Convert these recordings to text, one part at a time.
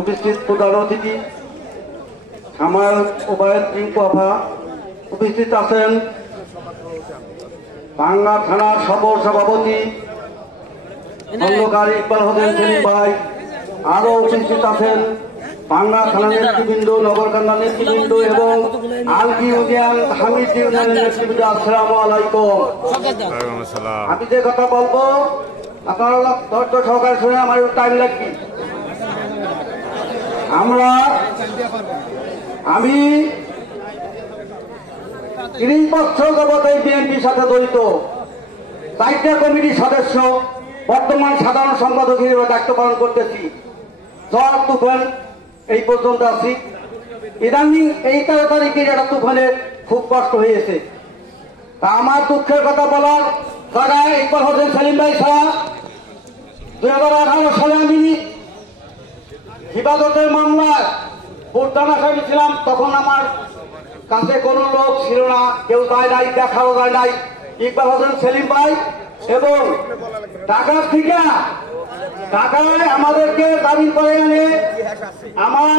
উপস্থিত প্রধান অতিথি সামায়ক ওবায়দ রিঙ্কু আফা, উপস্থিত আছেন ভাঙ্গা থানার সফর সভাপতি খন্দকার ইকবাল হোসেন সেলিম ভাই, আরো উপস্থিত আছেন ভাঙ্গা থানা নেতৃবৃন্দ, নগরকান্দা নেতৃবৃন্দ এবং আলগি ইউনিয়ন হামিদ ইউনিয়নের নেতৃবৃন্দ। আসসালামু আলাইকুম। আমি যে কথা বলবো আপনারা ধৈর্য সহকারে শুনে আমার টাইম লাগবে। আমি 30 বছর যাবত এই বিএনপির সাথে জড়িত, 4টা কমিটির সদস্য, বর্তমান সাধারণ সম্পাদক হিসেবে দায়িত্ব পালন করতেছি। ঝড় তুফান এই পর্যন্ত আছি। ইদানিং এই 13 তারিখে একটা তুফানের খুব কষ্ট হয়েছে। তা আমার দুঃখের কথা বলার জায়গায় ইকবাল হোসেন সেলিম ভাই ছাড়া 2018 সালে আমি হিফাজতের মামলায় ভোটদান আসামি ছিলাম। তখন আমার কাছে কোনো লোক ছিল না, কেউ যায় নাই, দেখাও যায় নাই। ইকবাল হোসেন সেলিম ভাই এবং ঢাকার থেকে ঢাকায় আমাদেরকে দাবি করে এনে আমার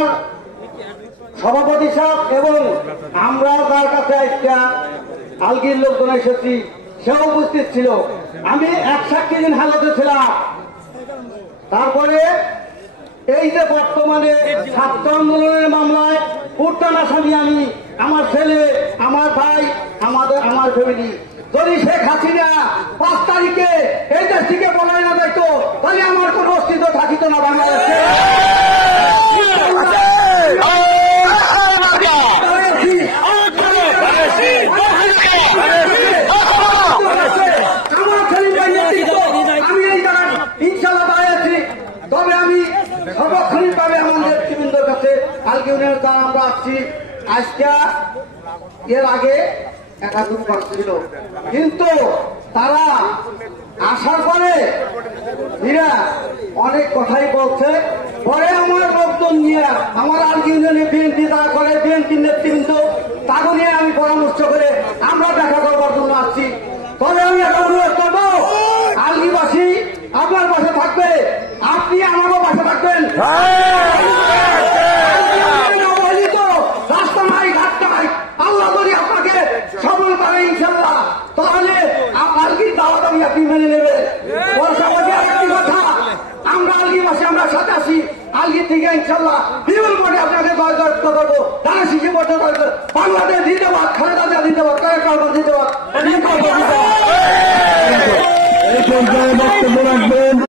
সভাপতি সাহেব এবং আমরা যার কাছে একটা আলগির লোকজন এসেছি সেও উপস্থিত ছিল। আমি 61 দিন হাজতে ছিলাম। তারপরে এই যে বর্তমানে ছাত্র আন্দোলনের মামলায় ভোটদান আসামি আমি, আমার ছেলে, আমার ভাই, আমার ফ্যামিলি। যদি শেখ হাসিনা 5 তারিখে এই দেশ থেকে পলায় না যাইতো তাহলে আমার কোন অস্তিত্ব থাকিত না বাংলাদেশে। আমি এই জায়গায় ইনশাল্লাহ দাঁড়িয়েছি। তবে আমি সর্বক্ষণিকভাবে আমার নেতৃবৃন্দের কাছে আলগি ইউনিয়নের দ্বারা আমরা আসছি। আজকে এর আগে 71 ছিল, কিন্তু তারা আসার পরে এরা অনেক কথাই বলছে। পরে আমার বক্তব্য নিয়ে আমার আলগি ইউনিয়নে বিএনপি তারা করে, বিএনপি নেতৃবৃন্দ তাকে নিয়ে আমি পরামর্শ করে আমরা দেখা করবার জন্য আসছি। তবে আমি একটা অনুরোধ করবো, আলগিবাসী আপনার পাশে থাকবে, আপনি আমারও পাশে থাকবেন।